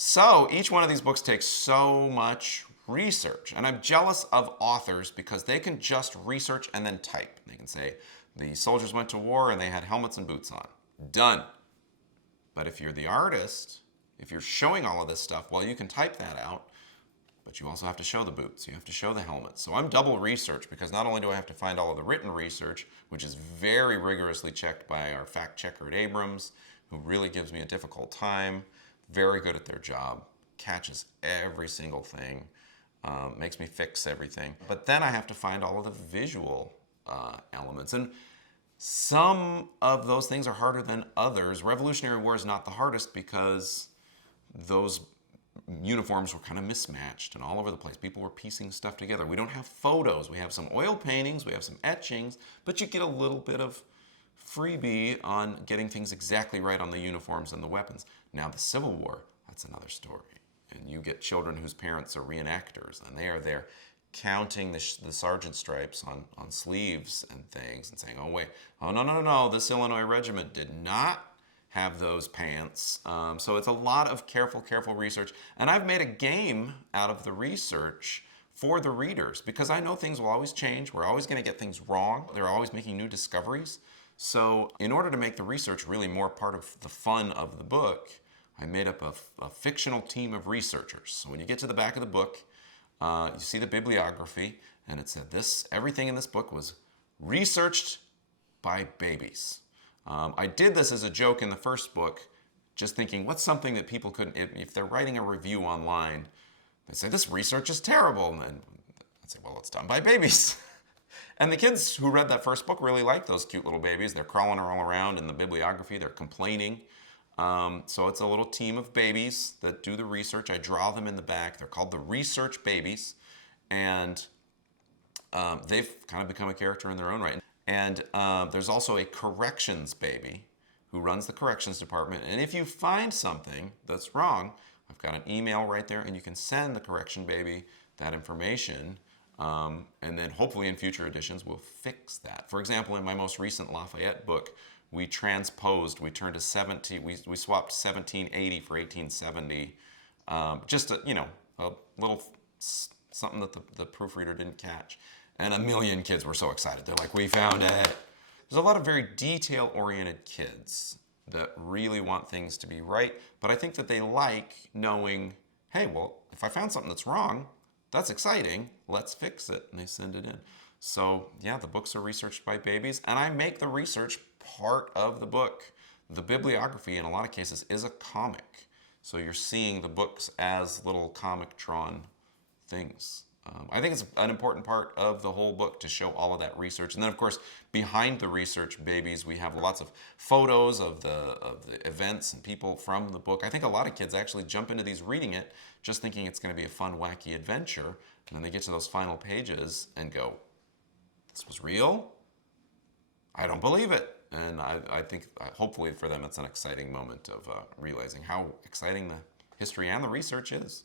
So each one of these books takes so much research. And I'm jealous of authors because they can just research and then type. They can say, the soldiers went to war and they had helmets and boots on. Done. But if you're the artist, if you're showing all of this stuff, well, you can type that out, but you also have to show the boots. You have to show the helmets. So I'm double research because not only do I have to find all of the written research, which is very rigorously checked by our fact checker at Abrams, who really gives me a difficult time, very good at their job, catches every single thing, makes me fix everything. But then I have to find all of the visual elements. And some of those things are harder than others. Revolutionary War is not the hardest because those uniforms were kind of mismatched and all over the place. People were piecing stuff together. We don't have photos. We have some oil paintings, we have some etchings, but you get a little bit of freebie on getting things exactly right on the uniforms and the weapons. Now the Civil War, that's another story. And you get children whose parents are reenactors, and they are there counting the sergeant stripes on sleeves and things and saying, oh wait, oh no, this Illinois regiment did not have those pants. So it's a lot of careful research. And I've made a game out of the research for the readers because I know things will always change. We're always going to get things wrong. They're always making new discoveries. So in order to make the research really more part of the fun of the book, I made up a fictional team of researchers. So when you get to the back of the book, you see the bibliography, and it said everything in this book was researched by babies. I did this as a joke in the first book, just thinking, what's something that people couldn't, if they're writing a review online, they say, this research is terrible. And I'd say, well, it's done by babies. And the kids who read that first book really liked those cute little babies. They're crawling all around in the bibliography. They're complaining. So it's a little team of babies that do the research. I draw them in the back. They're called the research babies. And they've kind of become a character in their own right. And there's also a corrections baby who runs the corrections department. And if you find something that's wrong, I've got an email right there, and you can send the correction baby that information. And then hopefully in future editions, we'll fix that. For example, in my most recent Lafayette book, we transposed, we turned to we swapped 1780 for 1870. Just a little something that the proofreader didn't catch. And a million kids were so excited. They're like, we found it. There's a lot of very detail-oriented kids that really want things to be right, but I think that they like knowing, hey, well, if I found something that's wrong, that's exciting, let's fix it, and they send it in. So yeah, the books are researched by babies, and I make the research part of the book. The bibliography, in a lot of cases, is a comic. So you're seeing the books as little comic-drawn things. I think it's an important part of the whole book to show all of that research. And then, of course, behind the research babies, we have lots of photos of the events and people from the book. I think a lot of kids actually jump into these reading it just thinking it's going to be a fun, wacky adventure. And then they get to those final pages and go, this was real? I don't believe it. And I think, hopefully for them, it's an exciting moment of realizing how exciting the history and the research is.